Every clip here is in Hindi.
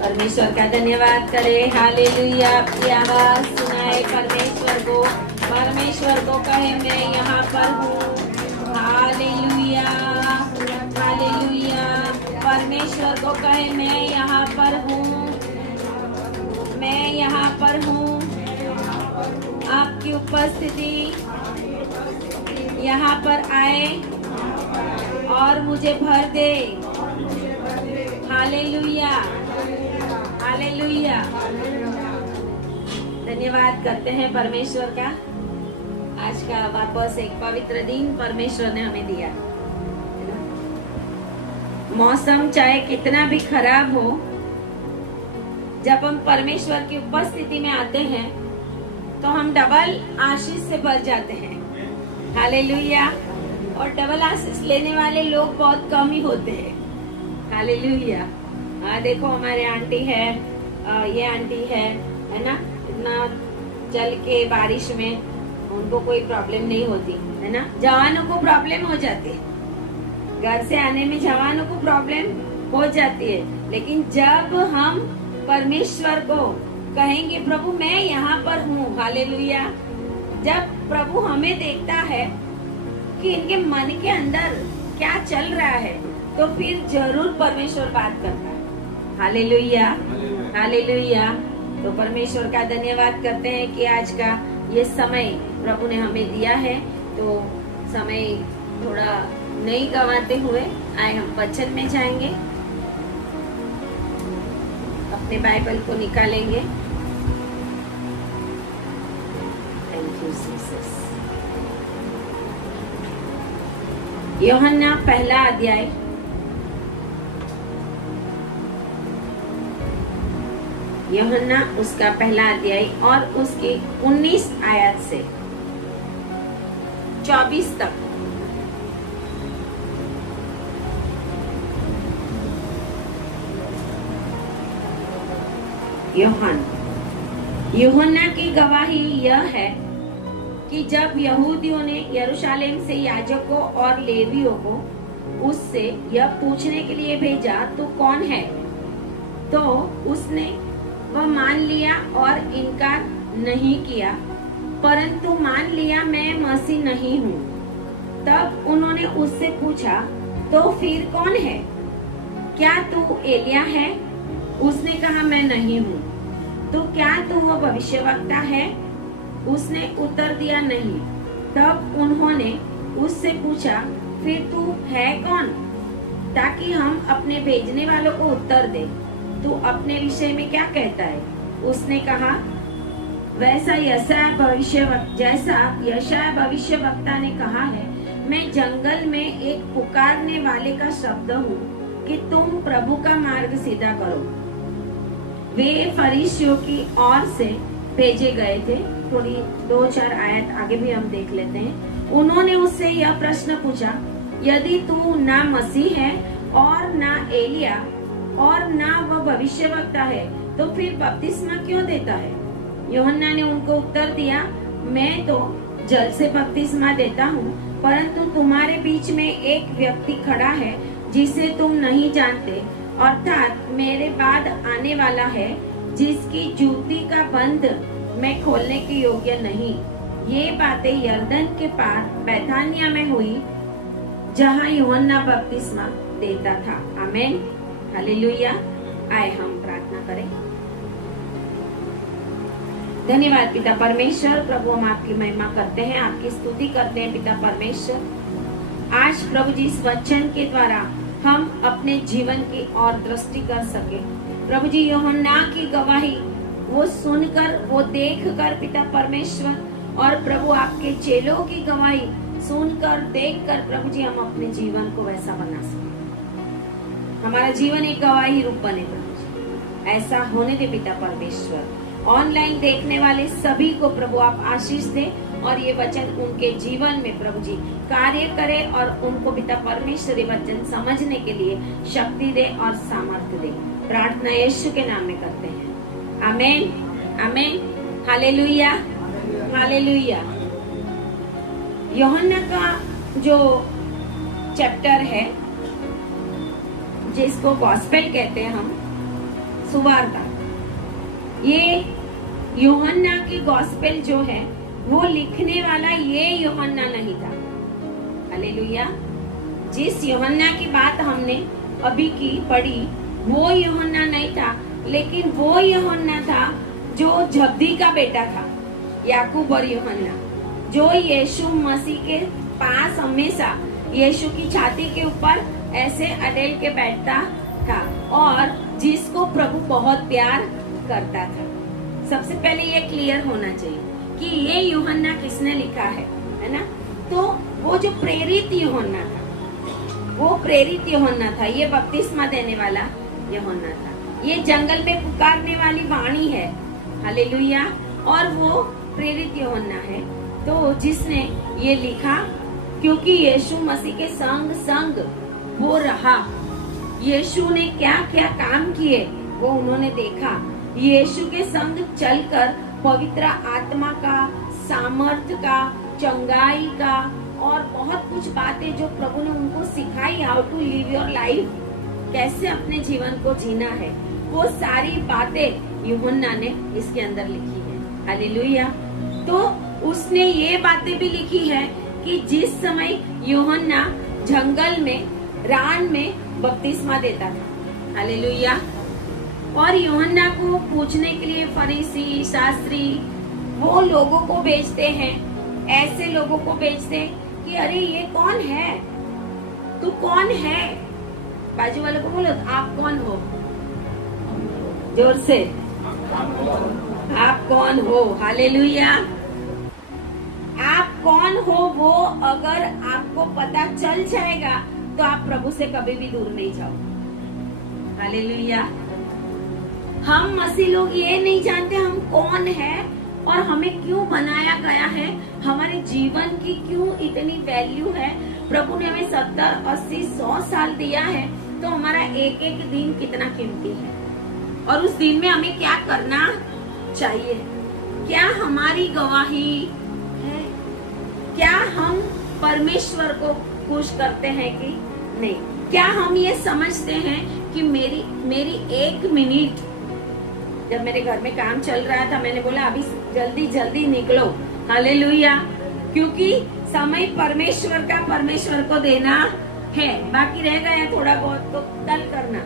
परमेश्वर का धन्यवाद करें। हालेलुया। आपकी आवाज सुनाए परमेश्वर को। परमेश्वर को कहे मैं यहाँ पर हूँ। Hallelujah hallelujah. परमेश्वर को कहे मैं यहाँ पर हूँ, मैं यहाँ पर हूँ। आपकी उपस्थिति यहाँ पर आए और मुझे भर दे। Hallelujah hallelujah. धन्यवाद करते हैं परमेश्वर का। आज का वापस एक पवित्र दिन परमेश्वर ने हमें दिया। मौसम चाहे कितना भी खराब हो, जब हम परमेश्वर की उपस्थिति में आते हैं तो हम डबल आशीष से भर जाते हैं। हालेलुया। और डबल आशीष लेने वाले लोग बहुत कम ही होते हैं। हालेलुया। देखो हमारे आंटी है, ये आंटी है ना, इतना चल के बारिश में उनको कोई प्रॉब्लम नहीं होती है ना। जवानों को प्रॉब्लम हो जाती है, घर से आने में जवानों को प्रॉब्लम हो जाती है। लेकिन जब हम परमेश्वर को कहेंगे प्रभु मैं यहाँ पर हूँ, हालेलुया, जब प्रभु हमें देखता है कि इनके मन के अंदर क्या चल रहा है, तो फिर जरूर परमेश्वर बात करता है। Hallelujah hallelujah. तो परमेश्वर का धन्यवाद करते हैं कि आज का ये समय प्रभु ने हमें दिया है। तो समय थोड़ा नहीं गंवाते हुए आए हम वचन में जाएंगे। अपने बाइबल को निकालेंगे। Thank you Jesus. यूहन्ना पहला अध्याय यूहन्ना उसका पहला अध्याय और उसके 19 आयत से 24 तक। यूहन्ना की गवाही यह है कि जब यहूदियों ने यरूशलेम से याजकों और लेवियों को उससे यह पूछने के लिए भेजा तो कौन है, तो उसने वह मान लिया और इनकार नहीं किया, परंतु मान लिया मैं मसीह नहीं हूँ। तब उन्होंने उससे पूछा तो फिर कौन है, क्या तू एलिया है? उसने कहा मैं नहीं हूँ। तो क्या तू वो भविष्यवक्ता है? उसने उत्तर दिया नहीं। तब उन्होंने उससे पूछा फिर तू है कौन, ताकि हम अपने भेजने वालों को उत्तर दे। तू अपने विषय में क्या कहता है? उसने कहा जैसा यशायाह भविष्यवक्ता ने कहा है, मैं जंगल में एक पुकारने वाले का शब्द हूँ कि तुम प्रभु का मार्ग सीधा करो। वे फरीसियों की ओर से भेजे गए थे। थोड़ी 2-4 आयत आगे भी हम देख लेते हैं। उन्होंने उससे यह प्रश्न पूछा, यदि तू ना मसीह है और ना एलिया और ना वह भविष्यवक्ता है, तो फिर बपतिस्मा क्यों देता है? यूहन्ना ने उनको उत्तर दिया, मैं तो जल से बपतिस्मा देता हूँ, परंतु तुम्हारे बीच में एक व्यक्ति खड़ा है जिसे तुम नहीं जानते, अर्थात मेरे बाद आने वाला है, जिसकी जूती का बंद मैं खोलने के योग्य नहीं। ये बातें यरदन के पार बैथानिया में हुई, जहाँ यूहन्ना बपतिस्मा देता था। आमीन हालेलुया। आए हम प्रार्थना करें। धन्यवाद पिता परमेश्वर, प्रभु हम आपकी महिमा करते हैं, आपकी स्तुति करते हैं पिता परमेश्वर। आज प्रभु जी इस वचन के द्वारा हम अपने जीवन की और दृष्टि कर सके। प्रभु जी यूहन्ना की गवाही वो सुनकर, वो देखकर पिता परमेश्वर, और प्रभु आपके चेलों की गवाही सुनकर, देखकर प्रभु जी हम अपने जीवन को वैसा बना सके। हमारा जीवन एक गवाही रूप बने प्रभु जी, ऐसा होने दे पिता परमेश्वर। ऑनलाइन देखने वाले सभी को प्रभु आप आशीष दे और ये वचन उनके जीवन में प्रभु जी कार्य करे और उनको पिता परमेश्वर ये वचन समझने के लिए शक्ति दे और सामर्थ्य दे। प्रार्थना यीशु के नाम में करते हैं, आमीन आमीन हालेलुया हालेलुया। यूहन्ना का जो चैप्टर है, जिसको गॉस्पेल कहते हैं हम, सुवार्ता। ये यूहन्ना की गॉस्पेल जो है वो लिखने वाला ये यूहन्ना नहीं था। हालेलुया। जिस यूहन्ना की बात हमने अभी की पढ़ी वो यूहन्ना नहीं था, लेकिन वो यूहन्ना था जो जब्दी का बेटा था, याकूब और यूहन्ना, जो यीशु मसीह के पास हमेशा यीशु की छाती के ऊपर ऐसे अडेल के बैठता था और जिसको प्रभु बहुत प्यार करता था। सबसे पहले ये क्लियर होना चाहिए कि ये यूहन्ना किसने लिखा है ना। तो वो जो प्रेरित यूहन्ना था, वो प्रेरित यूहन्ना था, ये बपतिस्मा देने वाला यूहन्ना था। ये जंगल में पुकारने वाली वाणी है, हालेलुया, और वो प्रेरित यूहन्ना है तो जिसने ये लिखा, क्योंकि यीशु मसीह के संग संग वो रहा। यीशु ने क्या क्या काम किए वो उन्होंने देखा। यीशु के संग चलकर पवित्र आत्मा का, सामर्थ का, चंगाई का और बहुत कुछ बातें जो प्रभु ने उनको सिखाई, how to live your life, कैसे अपने जीवन को जीना है, वो सारी बातें यूहन्ना ने इसके अंदर लिखी है। हालेलुया। तो उसने ये बातें भी लिखी है कि जिस समय यूहन्ना जंगल में, रान में बपतिस्मा देता था। हालेलुया। और यूहन्ना को पूछने के लिए फरीसी, शास्त्री वो लोगों को भेजते हैं, ऐसे लोगों को भेजते हैं कि अरे ये कौन है, तू कौन है। बाजू वालों को बोलो आप कौन हो, जोर से, आप कौन हो। हालेलुया। आप कौन हो वो अगर आपको पता चल जाएगा तो आप प्रभु से कभी भी दूर नहीं जाओ। हालेलुया। हम मसीह लोग ये नहीं जानते हम कौन है और हमें क्यों बनाया गया है, हमारे जीवन की क्यों इतनी वैल्यू है। प्रभु ने हमें 70, 80, 100 साल दिया है तो हमारा एक एक दिन कितना कीमती है और उस दिन में हमें क्या करना चाहिए। क्या हमारी गवाही है, क्या हम परमेश्वर को खुश करते हैं कि नहीं। क्या हम ये समझते हैं कि मेरी एक मिनट, जब मेरे घर में काम चल रहा था मैंने बोला अभी जल्दी जल्दी निकलो। हालेलुया। क्योंकि समय परमेश्वर का, परमेश्वर को देना है, बाकी रह गया थोड़ा बहुत तो कल करना,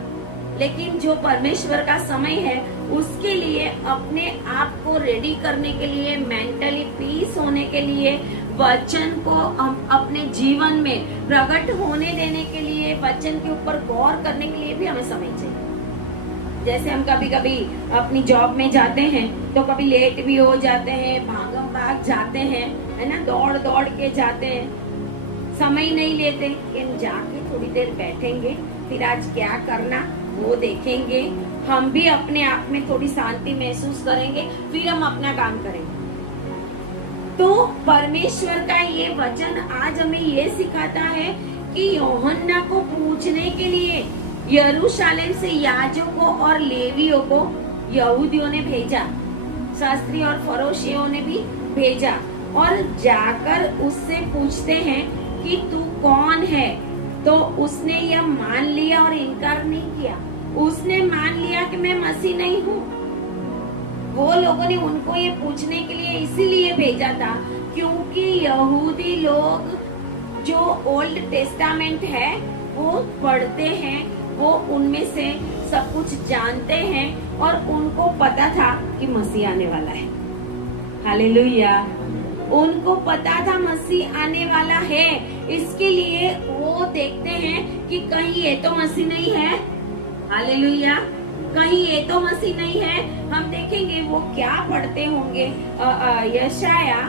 लेकिन जो परमेश्वर का समय है उसके लिए अपने आप को रेडी करने के लिए, मेंटली पीस होने के लिए, वचन को हम अपने जीवन में प्रकट होने देने के लिए, वचन के ऊपर गौर करने के लिए भी हमें समय चाहिए। जैसे हम कभी कभी अपनी जॉब में जाते हैं तो कभी लेट भी हो जाते हैं, भागम भाग जाते हैं, है ना, दौड़ दौड़ के जाते हैं, समय नहीं लेते कि जाके थोड़ी देर बैठेंगे, फिर आज क्या करना वो देखेंगे, हम भी अपने आप में थोड़ी शांति महसूस करेंगे, फिर हम अपना काम करेंगे। तो परमेश्वर का ये वचन आज हमें ये सिखाता है कि यूहन्ना को पूछने के लिए यरूशलेम से याजकों और लेवियों को यहूदियों ने भेजा, शास्त्री और फरीसियों ने भी भेजा और जाकर उससे पूछते हैं कि तू कौन है। तो उसने यह मान लिया और इनकार नहीं किया, उसने मान लिया कि मैं मसीह नहीं हूँ। वो लोगों ने उनको ये पूछने के लिए इसीलिए भेजा था क्योंकि यहूदी लोग जो ओल्ड टेस्टामेंट है वो पढ़ते हैं, वो उनमें से सब कुछ जानते हैं और उनको पता था कि मसीह आने वाला है। हालेलुया। उनको पता था मसीह आने वाला है, इसके लिए वो देखते हैं कि कहीं ये तो मसीह नहीं है। हालेलुया। कहीं ये तो मसीह नहीं है। हम देखेंगे वो क्या पढ़ते होंगे। यशाया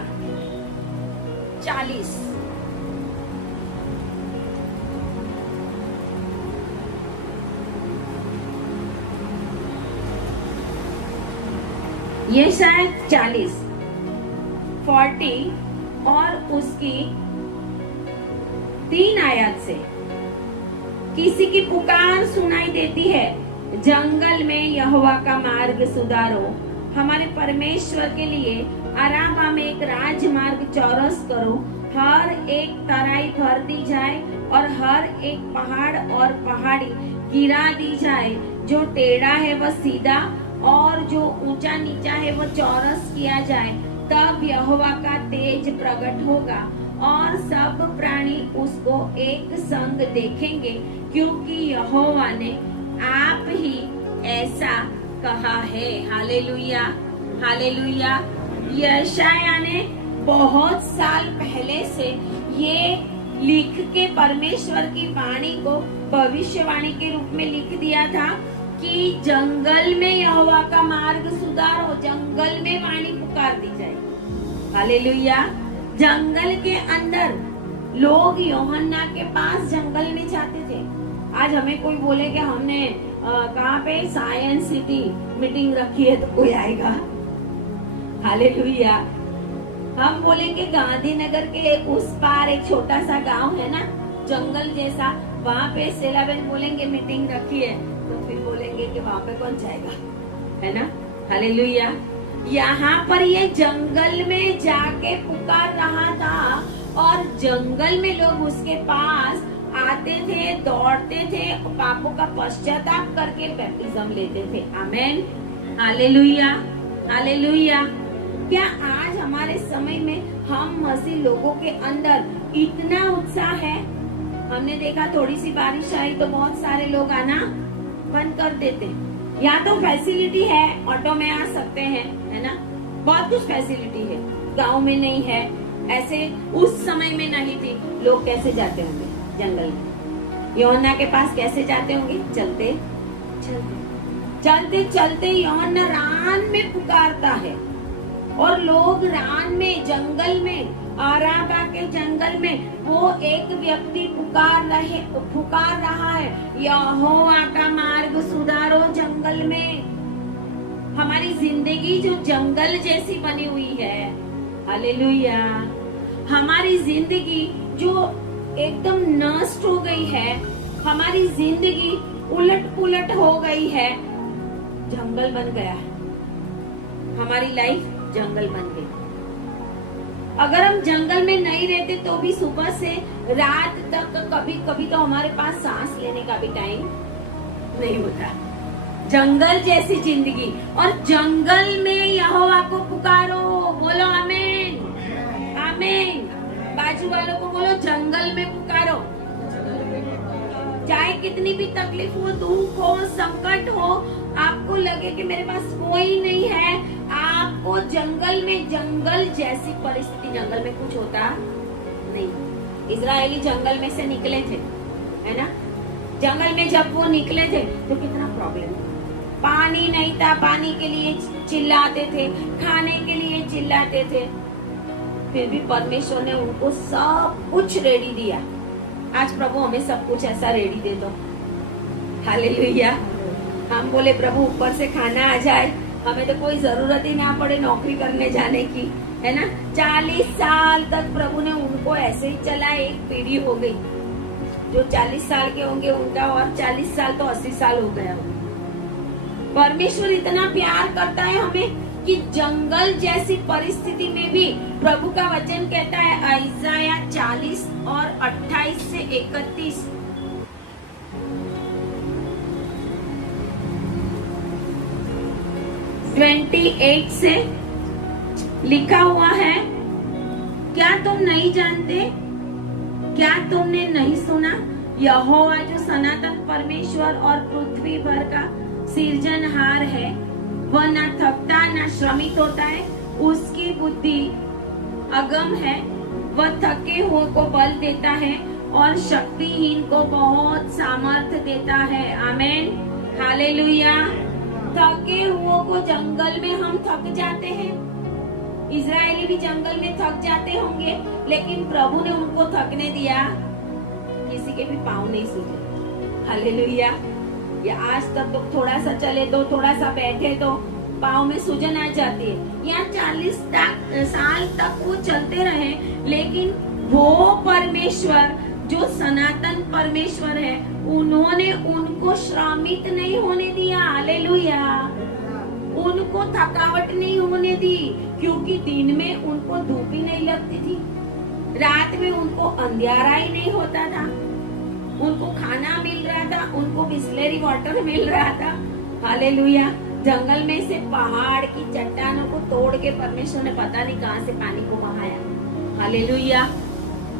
40 ये शायद 40 और उसकी 3 आयत से किसी की पुकार सुनाई देती है, जंगल में यहोवा का मार्ग सुधारो, हमारे परमेश्वर के लिए अराबा में एक राजमार्ग चौरस करो, हर एक तराई भर दी जाए और हर एक पहाड़ और पहाड़ी गिरा दी जाए, जो टेढ़ा है वह सीधा और जो ऊंचा नीचा है वह चौरस किया जाए, तब यहोवा का तेज प्रकट होगा और सब प्राणी उसको एक संग देखेंगे, क्योंकि यहोवा ने आप ही ऐसा कहा है। Hallelujah, hallelujah. यशायाह ने बहुत साल पहले से ये लिख के परमेश्वर की वाणी को भविष्यवाणी के रूप में लिख दिया था कि जंगल में यहोवा का मार्ग सुधारो, जंगल में वाणी पुकार दी जाए। हालेलुया। जंगल के अंदर लोग यूहन्ना के पास जंगल में जाते थे। आज हमें कोई बोले कि हमने कहाँ पे साइंस सिटी मीटिंग रखी है तो कोई आएगा। हालेलुया। हम बोलेंगे गांधीनगर के उस पार एक छोटा सा गांव है ना, जंगल जैसा, वहाँ पे सेलाबेन बोलेंगे मीटिंग रखी है, तो फिर बोलेंगे कि वहाँ पे कौन जाएगा, है ना। हालेलुया। यहाँ पर ये जंगल में जाके पुकार रहा था और जंगल में लोग उसके पास आते थे, दौड़ते थे, पापों का पश्चाताप करके बैप्टिज्म लेते थे। आमेन। Hallelujah, hallelujah. क्या आज हमारे समय में हम मसीह लोगों के अंदर इतना उत्साह है? हमने देखा थोड़ी सी बारिश आई तो बहुत सारे लोग आना बंद कर देते। या तो फैसिलिटी है, ऑटो में आ सकते हैं, है ना, बहुत कुछ फैसिलिटी है, गांव में नहीं है, ऐसे उस समय में नहीं थी। लोग कैसे जाते होंगे जंगल में? यूहन्ना के पास कैसे जाते होंगे? चलते चलते चलते चलते यूहन्ना रान में पुकारता है और लोग रान में, जंगल में, अराबा के जंगल में वो एक व्यक्ति पुकार रहा है, यहोवा का मार्ग सुधारो जंगल में। हमारी जिंदगी जो जंगल जैसी बनी हुई है, हालेलुया। हमारी जिंदगी जो एकदम नष्ट हो गई है, हमारी जिंदगी उलट पुलट हो गई है, जंगल बन गया है। हमारी लाइफ जंगल बन गई। अगर हम जंगल में नहीं रहते तो भी सुबह से रात तक कभी कभी तो हमारे पास सांस लेने का भी टाइम नहीं होता। जंगल जैसी जिंदगी, और जंगल में यहोवा को पुकारो। बोलो आमीन, आमीन। बाजू वालों को बोलो जंगल में पुकारो। चाहे कितनी भी तकलीफ हो, दुख हो, संकट हो, आपको लगे कि मेरे पास कोई नहीं है, आपको जंगल में, जंगल जैसी परिस्थिति, जंगल में कुछ होता नहीं। इजरायली जंगल में से निकले थे, है ना। जंगल में जब वो निकले थे तो कितना प्रॉब्लम, पानी नहीं था, पानी के लिए चिल्लाते थे, खाने के लिए चिल्लाते थे, फिर भी परमेश्वर ने उनको सब कुछ रेडी दिया। आज प्रभु हमें सब कुछ ऐसा रेडी दे दो। हालेलुया। हम बोले प्रभु ऊपर से खाना आ जाए, हमें तो कोई जरूरत ही ना पड़े नौकरी करने जाने की, है ना। 40 साल तक प्रभु ने उनको ऐसे ही चला। एक पीढ़ी हो गई, जो 40 साल के होंगे उनका और 40 साल तो 80 साल हो गया। परमेश्वर इतना प्यार करता है हमें कि जंगल जैसी परिस्थिति में भी प्रभु का वचन कहता है, यशायाह 40 और 28 से 31, से लिखा हुआ है, क्या तुम नहीं जानते? क्या तुमने नहीं सुना? यहोवा जो सनातन परमेश्वर और पृथ्वी भर का सिरजनहार है, वह न थकता न श्रमित होता है, उसकी बुद्धि अगम है, वह थके हुए को बल देता है और शक्तिहीन को बहुत सामर्थ्य देता है। आमीन, हालेलुया। थके हुए को, जंगल में हम थक जाते हैं, इजरायली भी जंगल में थक जाते होंगे, लेकिन प्रभु ने उनको थकने दिया, किसी के भी पाँव नहीं सूजे। हालेलुया। या आज तक तो थोड़ा सा चले तो, थोड़ा सा बैठे तो पाँव में सूजन आ जाती है। या 40 साल तक वो चलते रहे, लेकिन वो परमेश्वर जो सनातन परमेश्वर है, उन्होंने उनको श्रमित नहीं होने दिया। हालेलुया। उनको थकावट नहीं होने दी, क्योंकि दिन में उनको धूप ही नहीं लगती थी, रात में उनको अंधियारा ही नहीं होता था। उनको खाना मिल रहा था, उनको बिस्लेरी वाटर मिल रहा था। हालेलुया। जंगल में से पहाड़ की चट्टानों को तोड़ के परमेश्वर ने पता नहीं कहां से पानी को बहाया। हालेलुया।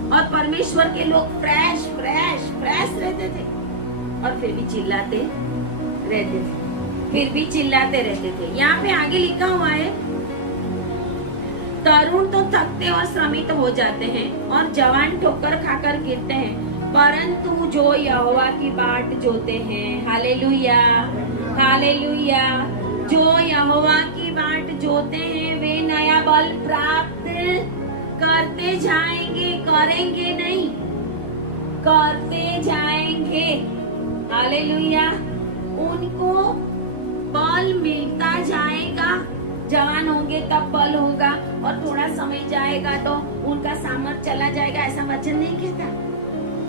और परमेश्वर के लोग फ्रेश फ्रेश फ्रेश रहते थे और फिर भी चिल्लाते रहते थे, फिर भी चिल्लाते रहते थे। यहाँ पे आगे लिखा हुआ है, तरुण तो थकते और श्रमित हो जाते हैं और जवान ठोकर खाकर गिरते हैं, परंतु जो यहोवा की बाट जोते हैं, हालेलुया हालेलुया, जो यहोवा की बाट जोते हैं वे नया बल प्राप्त करते जाएंगे, करेंगे नहीं, करते जाएंगे। हालेलुया। उनको बल मिलता जाएगा, जवान होंगे तब बल होगा और थोड़ा समय जाएगा तो उनका सामर्थ्य चला जाएगा, ऐसा वचन नहीं कहता।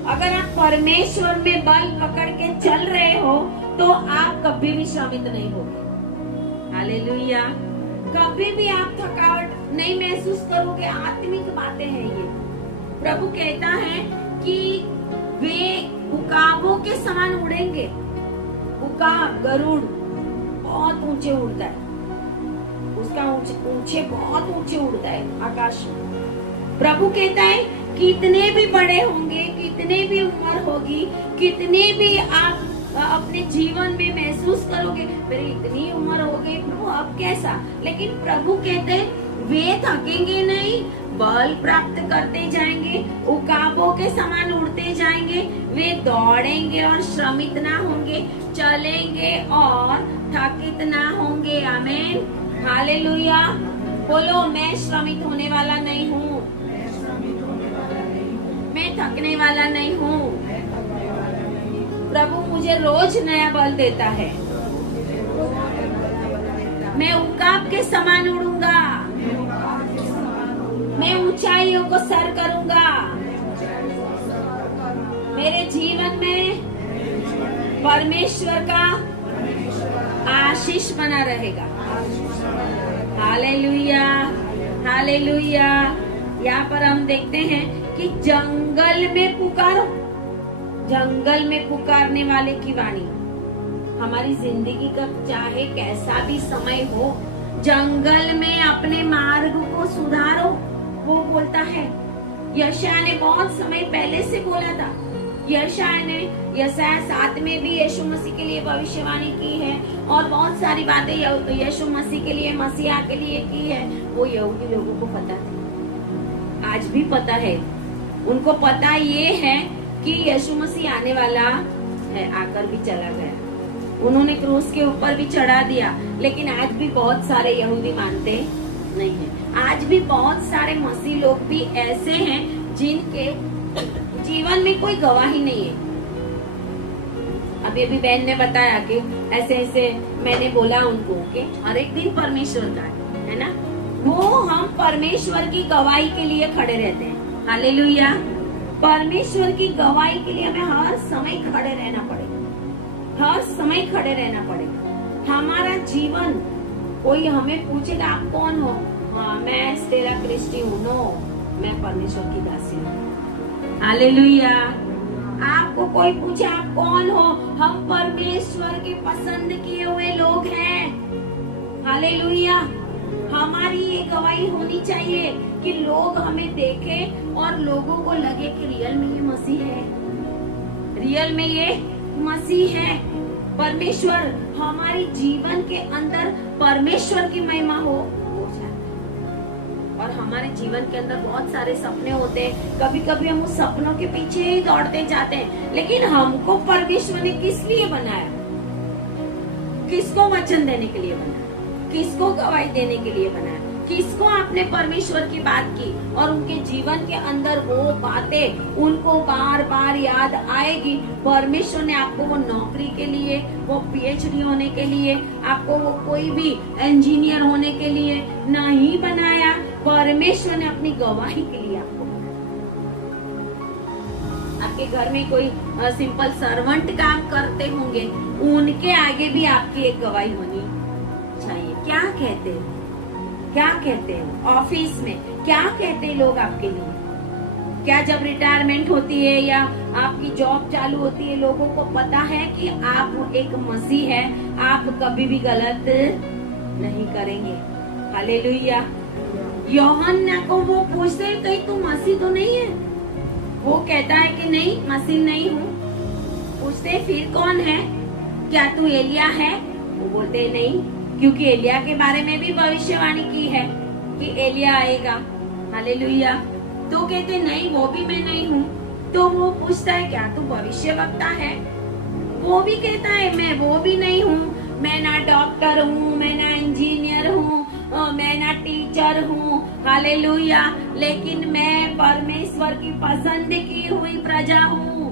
अगर आप परमेश्वर में बल पकड़ के चल रहे हो तो आप कभी भी श्रमित नहीं होगे। हालेलुया। कभी भी आप थकावट नहीं महसूस करोगे। आत्मिक बातें हैं ये। प्रभु कहता है कि वे उकाबों के समान उड़ेंगे। उकाब, गरुड़ बहुत ऊंचे उड़ता है, उसका ऊंचे बहुत ऊंचे उड़ता है आकाश में। प्रभु कहता है कितने भी बड़े होंगे, कितने भी उम्र होगी, कितने भी आप अपने जीवन में महसूस करोगे मेरी इतनी उम्र हो गई प्रभु अब कैसा, लेकिन प्रभु कहते हैं वे थकेंगे नहीं, बल प्राप्त करते जाएंगे, उकाबों के समान उड़ते जाएंगे, वे दौड़ेंगे और श्रमित ना होंगे, चलेंगे और थकित ना होंगे। आमीन। हालेलुया। बोलो, मैं श्रमित होने वाला नहीं हूँ, मैं थकने वाला नहीं हूँ। प्रभु मुझे रोज नया बल देता है। मैं उकाब के समान उड़ूंगा, मैं ऊंचाइयों को सर करूंगा। मेरे जीवन में परमेश्वर का आशीष बना रहेगा। Hallelujah hallelujah. यहाँ पर हम देखते हैं कि जंगल में पुकारो, जंगल में पुकारने वाले की वाणी। हमारी जिंदगी का चाहे कैसा भी समय हो, जंगल में अपने मार्ग को सुधारो, वो बोलता है। यशायाह ने बहुत समय पहले से बोला था। यशायाह ने यशायाह 7 में भी यीशु मसीह के लिए भविष्यवाणी की है और बहुत सारी बातें यीशु मसीह के लिए, मसीहा के लिए की है। वो यहूदी लोगों को पता थी, आज भी पता है। उनको पता ये है कि यीशु मसीह आने वाला है, आकर भी चला गया, उन्होंने क्रूस के ऊपर भी चढ़ा दिया, लेकिन आज भी बहुत सारे यहूदी मानते नहीं है। आज भी बहुत सारे मसीह लोग भी ऐसे हैं जिनके जीवन में कोई गवाही नहीं है। अभी बहन ने बताया कि ऐसे ऐसे मैंने बोला उनको कि हर एक दिन परमेश्वर का है ना, वो हम परमेश्वर की गवाही के लिए खड़े रहते हैं। हालेलुया। परमेश्वर की गवाही के लिए हमें हर समय खड़े रहना पड़ेगा, हर समय खड़े रहना पड़ेगा। हमारा जीवन, कोई हमें पूछेगा आप कौन हो, हाँ मैं स्टेला क्रिस्टी हूँ, नो मैं परमेश्वर की दासी हूँ। हालेलुया। आपको कोई पूछे आप कौन हो, हम परमेश्वर के पसंद किए हुए लोग हैं। हालेलुया। हमारी ये गवाही होनी चाहिए कि लोग हमें देखें और लोगों को लगे कि रियल में ये मसीह है, रियल में ये मसीह है। परमेश्वर हमारी जीवन के अंदर परमेश्वर की महिमा हो जाए। और हमारे जीवन के अंदर बहुत सारे सपने होते हैं, कभी कभी हम उस सपनों के पीछे ही दौड़ते जाते हैं, लेकिन हमको परमेश्वर ने किस लिए बनाया, किसको वचन देने के लिए बनाया, किसको गवाही देने के लिए बनाया, किसको आपने परमेश्वर की बात की और उनके जीवन के अंदर वो बातें उनको बार बार याद आएगी। परमेश्वर ने आपको वो नौकरी के लिए, वो PhD होने के लिए, आपको वो कोई भी इंजीनियर होने के लिए नहीं बनाया। परमेश्वर ने अपनी गवाही के लिए आपको बनाया। आपके घर में कोई सिंपल सर्वेंट काम करते होंगे, उनके आगे भी आपकी एक गवाही होनी चाहिए। क्या कहते हैं, क्या कहते हैं ऑफिस में, क्या कहते हैं लोग आपके लिए, क्या जब रिटायरमेंट होती है या आपकी जॉब चालू होती है, लोगों को पता है कि आप एक मसीह है, आप कभी भी गलत नहीं करेंगे। हालेलुया। यूहन्ना को वो पूछते हैं कहीं तू मसीह तो नहीं है? वो कहता है कि नहीं, मसीह नहीं हूँ। पूछते फिर कौन है? क्या तू एलिया है? वो बोलते नहीं, क्योंकि एलिया के बारे में भी भविष्यवाणी की है कि एलिया आएगा। हालेलुया। तो कहते नहीं, वो भी मैं नहीं हूँ। तो वो पूछता है क्या तू भविष्यवक्ता है? वो भी कहता है मैं वो भी नहीं हूँ, मैं ना डॉक्टर हूँ, मैं ना इंजीनियर हूँ, मैं ना टीचर हूँ। हालेलुया। लेकिन मैं परमेश्वर की पसंद की हुई प्रजा हूँ।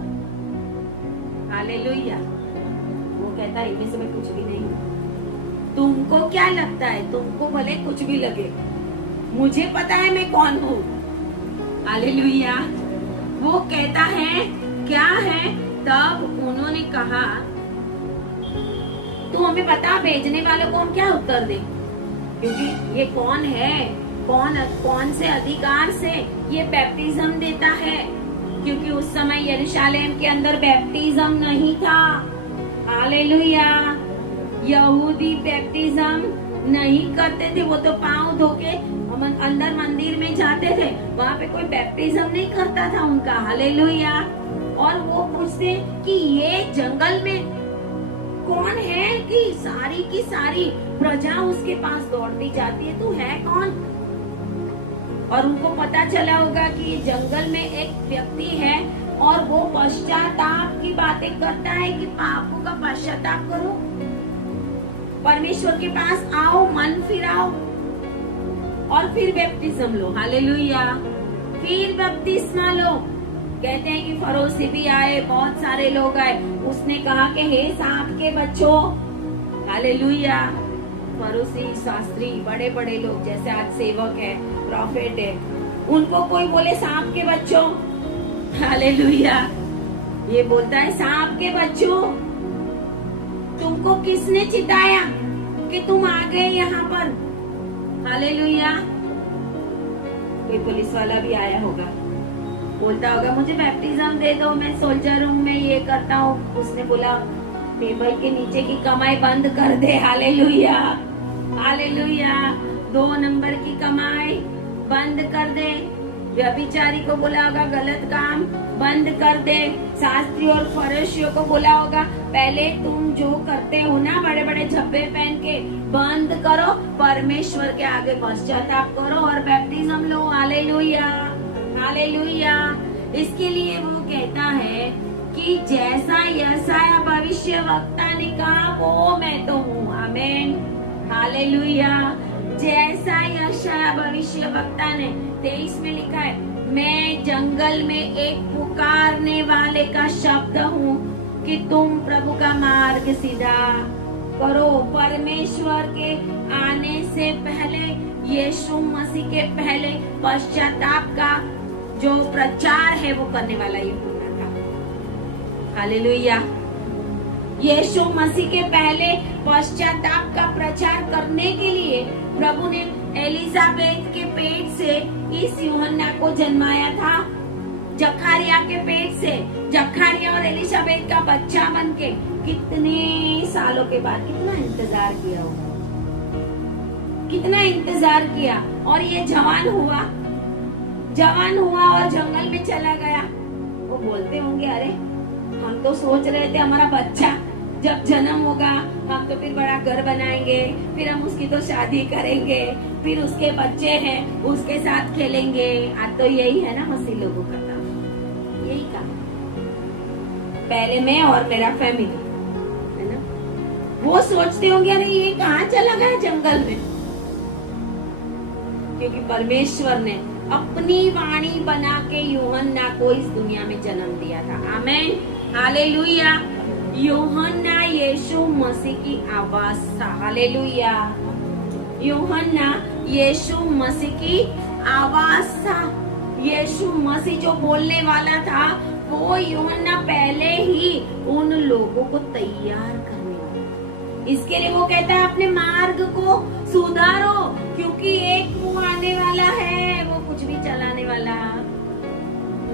हालेलुया। वो कहता है इनमें से मैं कुछ भी नहीं हूँ। तुमको क्या लगता है? तुमको भले कुछ भी लगे, मुझे पता है मैं कौन हूँ। हालेलुया। वो कहता है क्या है? तब उन्होंने कहा तू हमें बता, भेजने वालों को हम क्या उत्तर दें? क्योंकि ये कौन है, कौन से अधिकार से ये बैप्टिज्म देता है? क्योंकि उस समय यरूशलेम के अंदर बैप्टिज्म नहीं था। हालेलुया। यहूदी बैप्टिज्म नहीं करते थे, वो तो पांव धो के अंदर मंदिर में जाते थे, वहाँ पे कोई बैप्टिज्म नहीं करता था उनका। हालेलुया। और वो पूछते कि ये जंगल में कौन है कि सारी की सारी प्रजा उसके पास दौड़ती जाती है, तू है कौन? और उनको पता चला होगा कि ये जंगल में एक व्यक्ति है और वो पश्चाताप की बातें करता है कि पापों का पश्चाताप करो, परमेश्वर के पास आओ, मन फिराओ और फिर बैप्टिज्म लो। हालेलुया। फिर बपतिस्मा लो। कहते हैं कि फरोसी भी आए, बहुत सारे लोग आए। उसने कहा कि हे सांप के बच्चों। हालेलुया। फरोसी, शास्त्री, बड़े बड़े लोग जैसे आज सेवक है, प्रॉफेट है, उनको कोई बोले सांप के बच्चों। हालेलुया। ये बोलता है सांप के बच्चों, तुमको किसने चिताया कि तुम आ गए यहाँ पर? हालेलुया। कोई पुलिस वाला भी आया होगा, बोलता होगा मुझे बैप्टिज्म दे दो, मैं सोल्जर हूँ, मैं ये करता हूँ। उसने बोला टेबल के नीचे की कमाई बंद कर दे। हालेलुया। हालेलुया। 2 नंबर की कमाई बंद कर दे। व्यभिचारी को बोला होगा गलत काम बंद कर दे। शास्त्री और फरीसियों को बोला होगा पहले तुम जो करते हो ना बड़े बड़े झब्बे पहन के, बंद करो, परमेश्वर के आगे पश्चाताप करो और बैप्टिज्म लो। हालेलुया। हालेलुया। इसके लिए वो कहता है कि जैसा यशायाह भविष्यवक्ता ने कहा वो मैं तो हूँ। आमीन। हालेलुया। जैसा यशायाह भविष्यवक्ता ने 23 में लिखा है, मैं जंगल में एक पुकारने वाले का शब्द हूँ कि तुम प्रभु का मार्ग सीधा करो। परमेश्वर के आने से पहले, यीशु मसीह के पहले पश्चाताप का जो प्रचार है वो करने वाला यूहन्ना था। हालेलुया। यीशु मसीह के पहले पश्चाताप का प्रचार करने के लिए प्रभु ने एलिजाबेथ के पेट से इस यूहन्ना को जन्माया था। जखारिया के पेट से, जखारिया और एलिजाबेथ का बच्चा बनके कितने सालों के बाद कितना इंतजार किया होगा, कितना इंतजार किया। और ये जवान हुआ और जंगल में चला गया। वो बोलते होंगे अरे हम तो सोच रहे थे हमारा बच्चा जब जन्म होगा हम तो फिर बड़ा घर बनाएंगे, फिर हम उसकी तो शादी करेंगे, फिर उसके बच्चे हैं उसके साथ खेलेंगे। आज तो यही है ना मसीह लोगों का काम, यही काम, पहले मैं और मेरा फैमिली, है ना। वो सोचते होंगे अरे ये कहाँ चला गया जंगल में, क्योंकि परमेश्वर ने अपनी वाणी बना के यूहन्ना को इस दुनिया में जन्म दिया था। आमीन। हालेलुया। यूहन्ना यीशु मसीह की आवाज था। हालेलुया। यूहन्ना यीशु मसीह की आवाज था। यीशु मसीह जो बोलने वाला था वो यूहन्ना पहले ही उन लोगों को तैयार करने वाला। इसके लिए वो कहता है अपने मार्ग को सुधारो, क्योंकि एक वो आने वाला है, वो कुछ भी चलाने वाला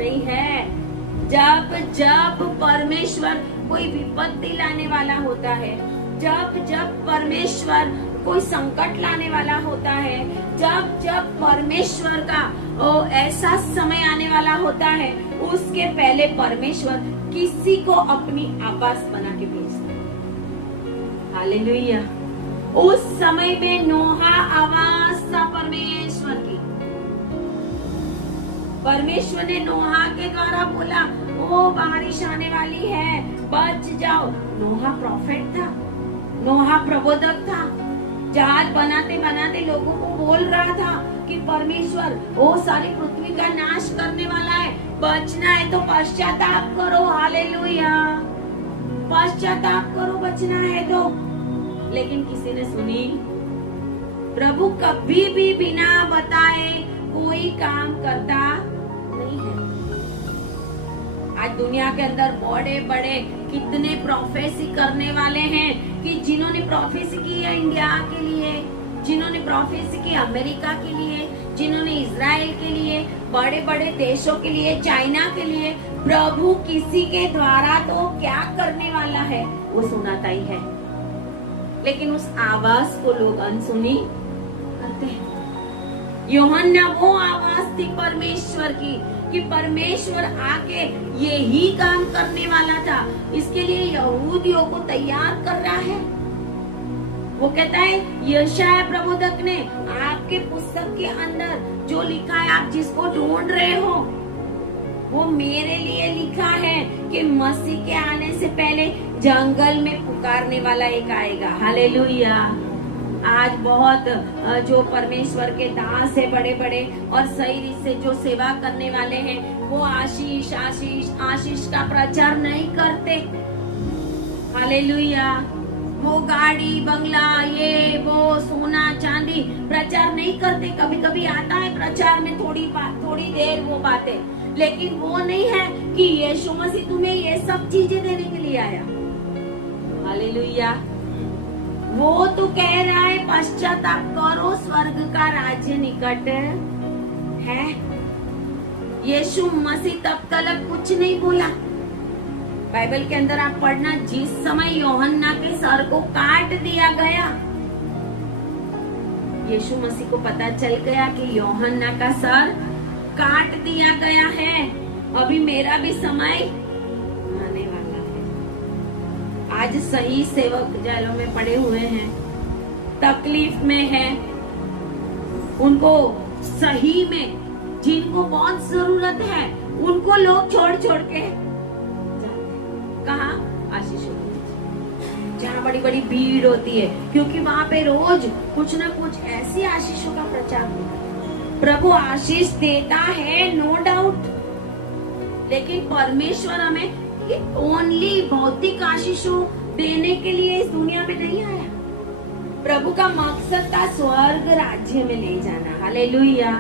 नहीं है। जब जब परमेश्वर कोई विपत्ति लाने वाला होता है, जब जब परमेश्वर कोई संकट लाने वाला होता है, जब जब परमेश्वर का ऐसा समय आने वाला होता है, उसके पहले परमेश्वर किसी को अपनी आवाज बना के भेजता है। हालेलुया। उस समय में नोहा आवाज था परमेश्वर की। परमेश्वर ने नोहा के द्वारा बोला, ओ बारिश आने वाली है, बच जाओ। नोहा प्रॉफिट था, नोहा प्रबोधक था, जहाज बनाते बनाते लोगों को बोल रहा था कि परमेश्वर वो सारी पृथ्वी का नाश करने वाला है, बचना है तो पश्चाताप करो। हालेलुया, पश्चाताप करो, बचना है तो। लेकिन किसी ने सुनी? प्रभु कभी भी बिना बताए कोई काम करता नहीं है। आज दुनिया के अंदर बड़े बड़े कितने प्रोफेसी करने वाले हैं कि जिन्होंने प्रोफेसी की है इंडिया के लिए, जिन्होंने प्रोफेसी की अमेरिका के लिए, जिन्होंने इजराइल के लिए, बड़े बड़े देशों के लिए, चाइना के लिए। प्रभु किसी के द्वारा तो क्या करने वाला है वो सुनाता ही है, लेकिन उस आवाज को लोग अनसुनी करते हैं। यूहन्ना वो आवाज थी परमेश्वर की कि परमेश्वर आके यही काम करने वाला था, इसके लिए यहूदियों को तैयार कर रहा है। वो कहता है यशायाह प्रबोधक ने आपके पुस्तक के अंदर जो लिखा है, आप जिसको ढूंढ रहे हो, वो मेरे लिए लिखा है कि मसीह के आने से पहले जंगल में पुकारने वाला एक आएगा। हालेलुया। आज बहुत जो परमेश्वर के दास है, बड़े बड़े और सही रीत से जो सेवा करने वाले हैं, वो आशीष आशीष आशीष का प्रचार नहीं करते। हालेलुया। वो गाड़ी बंगला, ये वो सोना चांदी प्रचार नहीं करते। कभी कभी आता है प्रचार में थोड़ी देर वो बातें, लेकिन वो नहीं है कि यीशु मसीह तुम्हें ये सब चीजें देने के लिए आया। हालेलुया। वो तो कह रहा है पश्चाताप करो, स्वर्ग का राज्य निकट है। यीशु मसीह तब तक कुछ नहीं बोला। बाइबल के अंदर आप पढ़ना, जिस समय यूहन्ना के सर को काट दिया गया, यीशु मसीह को पता चल गया कि यूहन्ना का सर काट दिया गया है, अभी मेरा भी समय आने वाला है। आज सही सेवक जेलों में पड़े हुए हैं, तकलीफ में हैं, उनको सही में जिनको बहुत जरूरत है उनको लोग छोड़ छोड़ के कहाँ? आशीषों जहाँ बड़ी बड़ी भीड़ होती है, क्योंकि वहाँ पे रोज कुछ न कुछ ऐसी आशीषों का प्रचार होता है। प्रभु आशीष देता है, नो डाउट, लेकिन परमेश्वर हमें ओनली भौतिक आशीषों देने के लिए इस दुनिया में नहीं आया। प्रभु का मकसद था स्वर्ग राज्य में ले जाना। हालेलुया।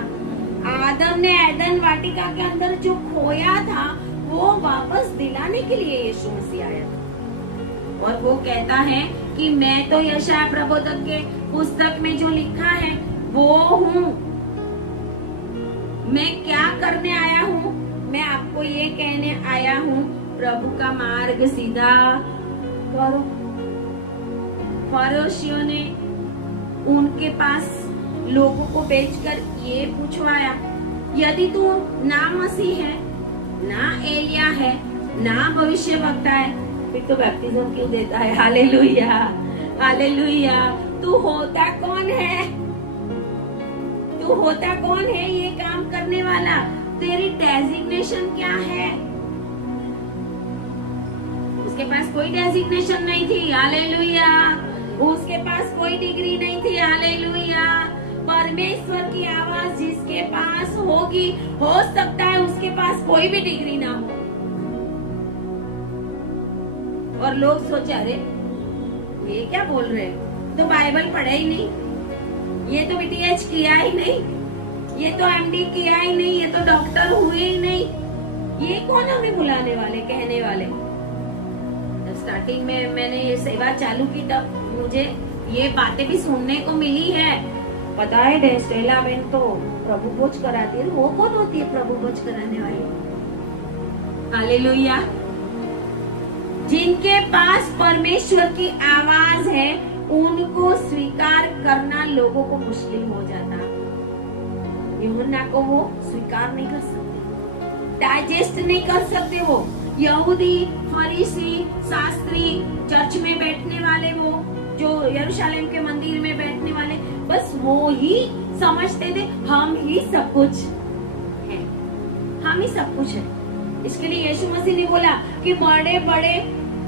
आदम ने एदन वाटिका के अंदर जो खोया था वो वापस दिलाने के लिए यीशु मसीह आया था। और वो कहता है कि मैं तो यशायाह प्रबोधक के पुस्तक में जो लिखा है वो हूँ। मैं क्या करने आया हूँ? मैं आपको ये कहने आया हूँ, प्रभु का मार्ग सीधा करो। फरीसियों ने उनके पास लोगों को भेजकर ये पूछवाया, यदि तू ना मसीह है, ना एलिया है, ना भविष्य वक्ता है, फिर तो बैप्टिज्म क्यों देता है? Hallelujah, hallelujah. तू होता कौन है? तू होता कौन है ये काम करने वाला? तेरी डेजिग्नेशन क्या है? उसके पास कोई डेजिग्नेशन नहीं थी। हालेलुया। उसके पास कोई डिग्री नहीं थी। हालेलुया। परमेश्वर की आवाज जिसके पास होगी, हो सकता है उसके पास कोई भी डिग्री ना हो। और लोग सोचे, अरे ये क्या बोल रहे हैं, तो बाइबल पढ़ा ही नहीं, ये तो बीटीएच किया ही नहीं, ये तो एमडी किया ही नहीं, ये तो डॉक्टर हुए ही नहीं, ये कौन हमें बुलाने वाले, कहने वाले। स्टार्टिंग में मैंने ये सेवा चालू की तब मुझे ये बातें भी सुनने को मिली है। पता है स्टेला बहन तो प्रभु भोज कराती है। वो कौन होती है प्रभु भोज कराने वाली? हालेलुया। जिनके पास परमेश्वर की आवाज है उनको स्वीकार करना लोगों को मुश्किल हो जाता। यूहन्ना को वो स्वीकार नहीं कर सकते, डाइजेस्ट नहीं कर सकते। वो यहूदी, फरीसी, शास्त्री, चर्च में बैठने वाले, वो जो यरूशलेम के मंदिर में बैठने वाले, बस वो ही समझते थे हम ही सब कुछ है, हम ही सब कुछ है। इसके लिए यीशु मसीह ने बोला कि बड़े बड़े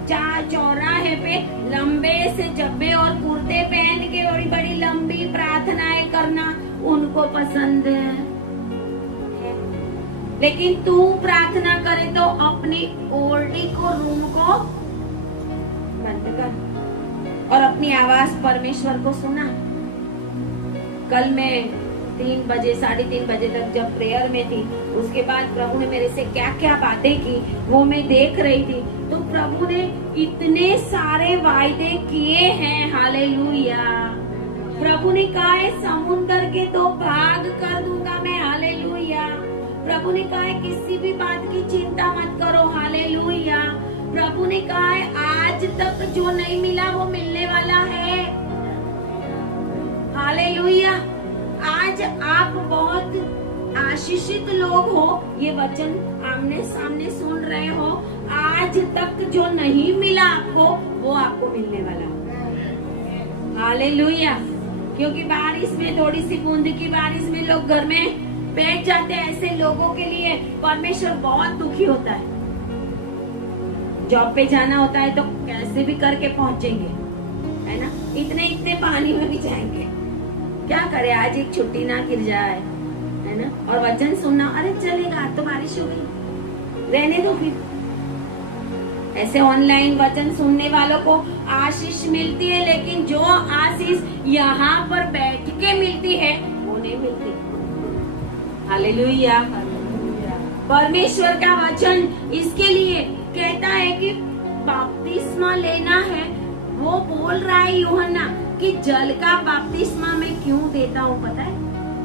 चौराहे पे लंबे से जब्बे और कुर्ते पहन के बड़ी बड़ी लंबी प्रार्थनाएं करना उनको पसंद है, लेकिन तू प्रार्थना करे तो अपनी ओरडी को, रूम को बंद कर और अपनी आवाज परमेश्वर को सुना। कल मैं 3 बजे 3:30 बजे तक जब प्रेयर में थी, उसके बाद प्रभु ने मेरे से क्या क्या बातें की वो मैं देख रही थी। तो प्रभु ने इतने सारे वायदे किए हैं, हालेलुया। प्रभु ने कहा है समुद्र के 2 भाग कर दूंगा मैं, हालेलुया। प्रभु ने कहा है किसी भी बात की चिंता मत करो, हालेलुया। प्रभु ने कहा है आज तक जो नहीं मिला वो मिलने वाला है, हालेलुया। आज आप बहुत आशीषित लोग हो, ये वचन आमने सामने सुन रहे हो। आज तक जो नहीं मिला आपको वो आपको मिलने वाला है, हालेलुया। क्योंकि बारिश में, थोड़ी सी बूंद की बारिश में लोग घर में बैठ जाते हैं। ऐसे लोगों के लिए परमेश्वर बहुत दुखी होता है। जॉब पे जाना होता है तो कैसे भी करके पहुंचेंगे, है ना, इतने पानी में भी जाएंगे, क्या करे, आज एक छुट्टी ना गिर जाए, है ना। और वचन सुनना, अरे चलेगा तो बारिश हो गई, रहने दो फिर। ऐसे ऑनलाइन वचन सुनने वालों को आशीष मिलती है, लेकिन जो आशीष यहाँ पर बैठ के मिलती है वो नहीं मिलती, हालेलुया। परमेश्वर का वचन इसके लिए कहता है कि बपतिस्मा लेना है। वो बोल रहा है यूहन्ना कि जल का बपतिस्मा मैं क्यों देता हूँ, पता है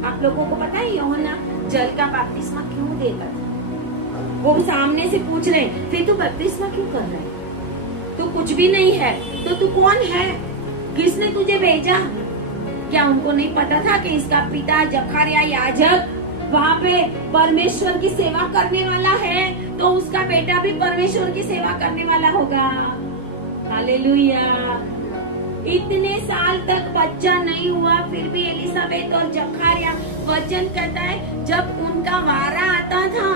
आप लोगों को? पता है यूहन्ना जल का बपतिस्मा क्यों देता था? वो सामने से पूछ रहे, फिर तू बपतिस्मा क्यों कर रहा है? तू कुछ भी नहीं है तो तू कौन है? किसने तुझे भेजा? क्या उनको नहीं पता था कि इसका पिता जकरिया याजक वहाँ पे परमेश्वर की सेवा करने वाला है, तो उसका बेटा भी परमेश्वर की सेवा करने वाला होगा, हालेलुया। इतने साल तक बच्चा नहीं हुआ, फिर भी एलिसाबेथ और जकरिया, वचन कहता है जब उनका वारा आता था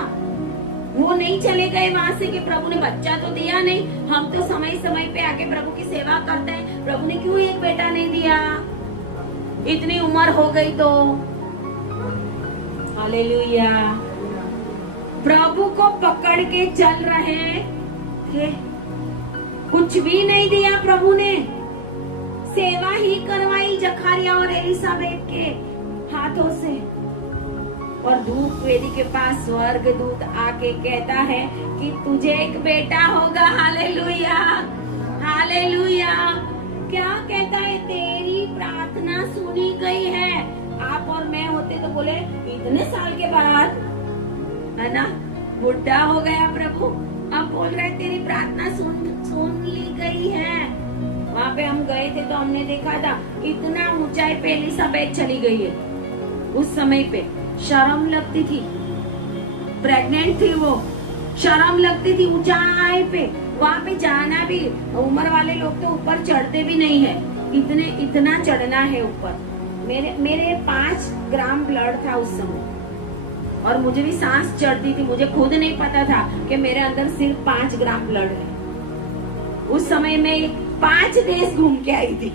वो नहीं चले गए वहां से कि प्रभु ने बच्चा तो दिया नहीं, हम तो समय समय पे आके प्रभु की सेवा करते हैं, प्रभु ने क्यों एक बेटा नहीं दिया? इतनी उम्र हो गई तो, हालेलुया। प्रभु को पकड़ के चल रहे थे, कुछ भी नहीं दिया प्रभु ने, सेवा ही करवाई जकरिया और एलिसाबेथ के हाथों से। और धूप वेदी के पास स्वर्ग दूत आके कहता है कि तुझे एक बेटा होगा, हालेलुया, हालेलुया। क्या कहता है? तेरी प्रार्थना सुनी गई है। आप और मैं होते तो बोले इतने साल के बाद, है ना, बुढ़ा हो गया प्रभु, अब बोल रहे तेरी प्रार्थना सुन ली गई है। वहाँ पे हम गए थे तो हमने देखा था इतना ऊंचाई पे एलिसाबेथ चली गई है। उस समय पे शर्म लगती थी, प्रेग्नेंट थी वो, शर्म लगती थी ऊंचाई पे वहाँ पे जाना भी। उम्र वाले लोग तो ऊपर चढ़ते भी नहीं है, इतना चढ़ना है ऊपर। मेरे 5 ग्राम ब्लड था उस समय और मुझे भी सांस चढ़ती थी, मुझे खुद नहीं पता था कि मेरे अंदर सिर्फ 5 ग्राम ब्लड है। उस समय में 5 देश घूम के आई थी,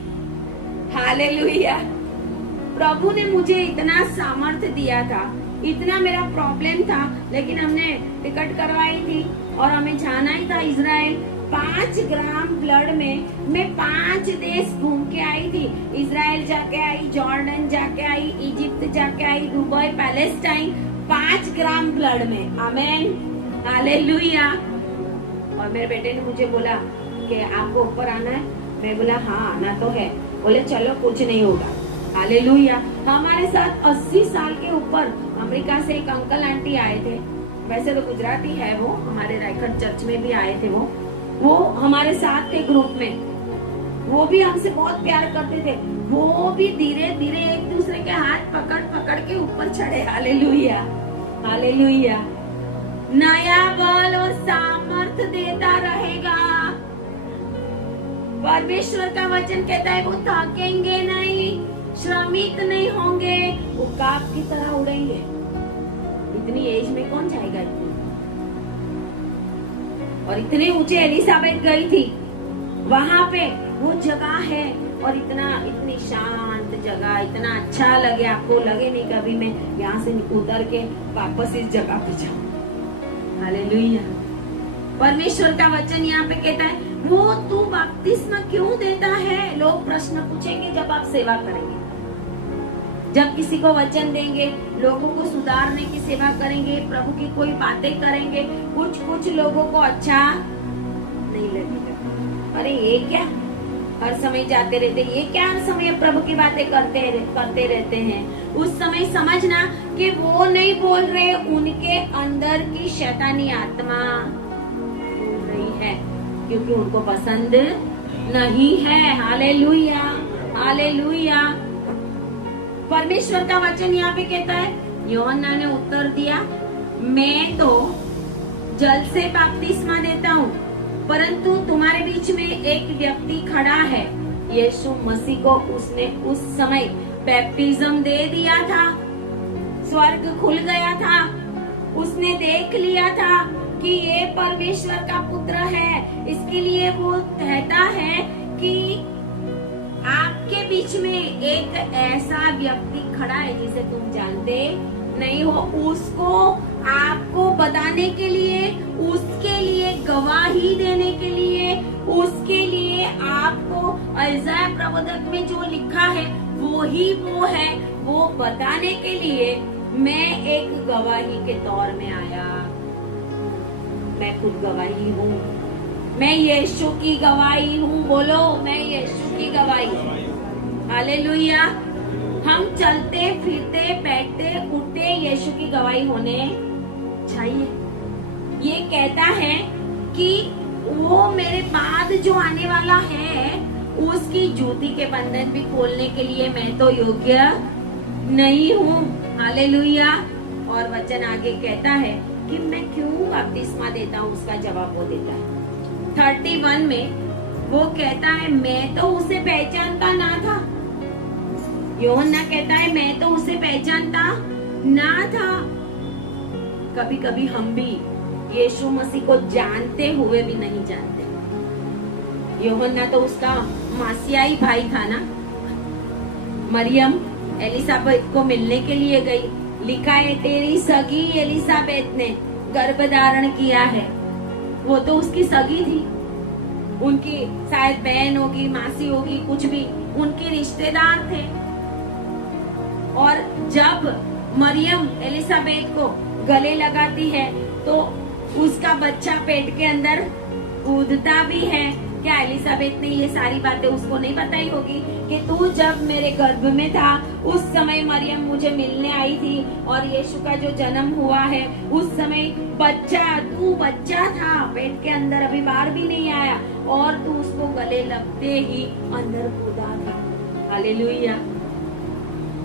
हालेलुया। प्रभु ने मुझे इतना सामर्थ्य दिया था, इतना मेरा प्रॉब्लम था, लेकिन हमने टिकट करवाई थी और हमें जाना ही था इजराइल। 5 ग्राम ब्लड में मैं 5 देश घूम के आई थी। इजराइल जाके आई, जॉर्डन जाके आई, इजिप्ट जाके आई, दुबई, पैलेस्टाइन, 5 ग्राम ब्लड में, आमेन, हालेलुया। और मेरे बेटे ने मुझे बोला कि आपको ऊपर आना है, मैं बोला हाँ आना तो है। बोले चलो कुछ नहीं होगा, हालेलुया। हमारे साथ 80 साल के ऊपर अमेरिका से एक अंकल आंटी आए थे, वैसे तो गुजराती है वो, हमारे रायखंड चर्च में भी आए थे वो हमारे साथ थे ग्रुप में। वो भी हमसे बहुत प्यार करते थे। वो भी धीरे धीरे एक दूसरे के हाथ पकड़ पकड़ के ऊपर चढ़े। Hallelujah, hallelujah. नया बल और सामर्थ देता रहेगा। परमेश्वर का वचन कहता है वो थकेंगे नहीं, श्रमित नहीं होंगे, वो काक की तरह उड़ेंगे। इतनी एज में कौन जाएगा इतनी? और इतने ऊंचे एलिसाबेथ गई थी, वहां पे वो जगह है और इतनी शांत जगह, इतना अच्छा लगे, आपको लगे नहीं कभी मैं यहाँ से उतर के वापस इस जगह पे जाऊं। हालेलुया। परमेश्वर का वचन यहाँ पे कहता है वो तू बपतिस्मा क्यों देता है? लोग प्रश्न पूछेंगे जब आप सेवा करेंगे, जब किसी को वचन देंगे, लोगों को सुधारने की सेवा करेंगे, प्रभु की कोई बातें करेंगे, कुछ लोगों को अच्छा नहीं लगेगा। अरे ये क्या हर समय जाते रहते, ये क्या हर समय प्रभु की बातें करते रहते हैं। उस समय समझना कि वो नहीं बोल रहे, उनके अंदर की शैतानी आत्मा बोल रही है, क्योंकि उनको पसंद नहीं है। Hallelujah, hallelujah. परमेश्वर का वचन यहाँ पे कहता है, यूहन्ना ने उत्तर दिया, मैं तो जल से बपतिस्मा देता हूँ, परंतु तुम्हारे बीच में एक व्यक्ति खड़ा है, यीशु मसीह को उसने उस समय बैप्टिज्म दे दिया था। स्वर्ग खुल गया था, उसने देख लिया था कि ये परमेश्वर का पुत्र है। इसके लिए वो कहता है कि आपके बीच में एक ऐसा व्यक्ति खड़ा है जिसे तुम जानते नहीं हो, उसको आपको बताने के लिए, उसके लिए गवाही देने के लिए, उसके लिए आपको यशायाह प्रवचन में जो लिखा है वो ही वो है, वो बताने के लिए मैं एक गवाही के तौर में आया। मैं खुद गवाही हूँ, मैं यीशु की गवाही हूँ। बोलो, मैं यीशु की गवाही। हालेलुया। हम चलते फिरते बैठते उठते यीशु की गवाही होने चाहिए। ये कहता है कि वो मेरे बाद जो आने वाला है उसकी जूती के बंधन भी खोलने के लिए मैं तो योग्य नहीं हूँ। हालेलुया। और वचन आगे कहता है कि मैं क्यों बपतिस्मा देता हूँ, उसका जवाब वो देता है 31 में। वो कहता है मैं तो उसे पहचानता ना था। यूहन्ना कहता है मैं तो उसे पहचानता ना था। कभी कभी हम भी यीशु मसीह को जानते हुए भी नहीं जानते। यूहन्ना तो उसका मासियाई भाई था ना। मरियम एलिसाबेथ को मिलने के लिए गई, लिखा है तेरी सगी एलिसाबेथ ने गर्भ धारण किया है। वो तो उसकी सगी थी, उनकी शायद बहन होगी, मासी होगी, कुछ भी, उनके रिश्तेदार थे। और जब मरियम एलिसाबेथ को गले लगाती है तो उसका बच्चा पेट के अंदर कूदता भी है। क्या एलिसाबेथ ने ये सारी बातें उसको नहीं बताई होगी कि तू जब मेरे गर्भ में था उस समय मरियम मुझे मिलने आई थी और यीशु का जो जन्म हुआ है उस समय तू बच्चा था पेट के अंदर, अभी बाहर भी नहीं आया, और तू उसको गले लगते ही अंदर कूदा था। हालेलुया।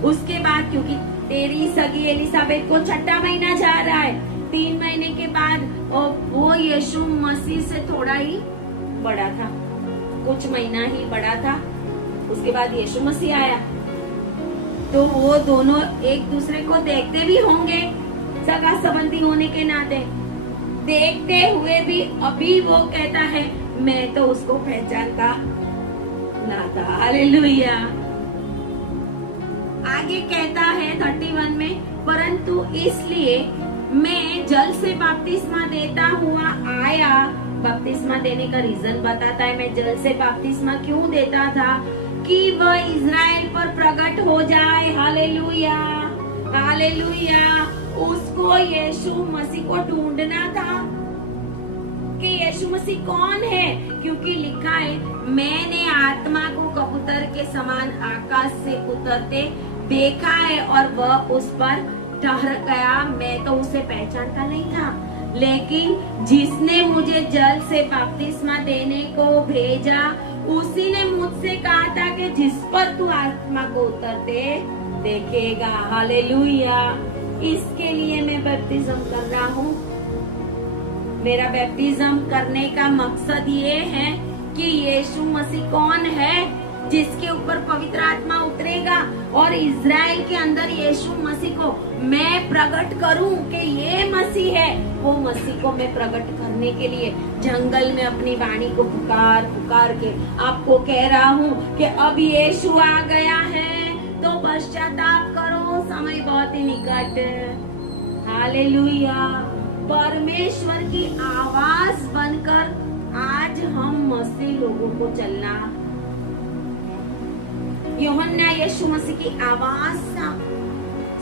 उसके बाद क्योंकि तेरी सगी एलिसाबेथ को 6वां महीना जा रहा है, 3 महीने के बाद वो यीशु मसीह से थोड़ा ही बड़ा था, कुछ महीना ही बड़ा था। उसके बाद यीशु मसीह आया तो वो दोनों एक दूसरे को देखते भी होंगे, सगा संबंधी होने के नाते। देखते हुए भी अभी वो कहता है मैं तो उसको पहचानता ना था। हालेलुया। आगे कहता है 31 में, परंतु इसलिए मैं जल से बपतिस्मा देता हुआ आया। बपतिस्मा देने का रीजन बताता है, मैं जल से बपतिस्मा क्यों देता था, कि वह इज़राइल पर प्रकट हो जाए। Hallelujah, hallelujah. उसको यीशु मसीह को ढूंढना था कि यीशु मसीह कौन है, क्योंकि लिखा है मैंने आत्मा को कबूतर के समान आकाश से उतरते देखा है और वह उस पर ठहर गया, मैं तो उसे पहचानता नहीं था, लेकिन जिसने मुझे जल से बपतिस्मा देने को भेजा उसी ने मुझसे कहा था कि जिस पर तू आत्मा को उतरते देखेगा। हालेलुया। इसके लिए मैं बैप्टिज्म कर रहा हूँ। मेरा बैप्टिज्म करने का मकसद ये है कि यीशु मसीह कौन है जिसके ऊपर पवित्र आत्मा उतरेगा और इज़राइल के अंदर यीशु मसीह को मैं प्रकट करूं कि ये मसीह है। वो मसीह को मैं प्रकट करने के लिए जंगल में अपनी वाणी को पुकार पुकार के आपको कह रहा हूँ कि अब यीशु आ गया है तो पश्चाताप करो, समय बहुत ही निकट। हालेलुया। परमेश्वर की आवाज बनकर आज हम मसीह लोगों को चलना। यूहन्ना यीशु मसीह की आवाज था,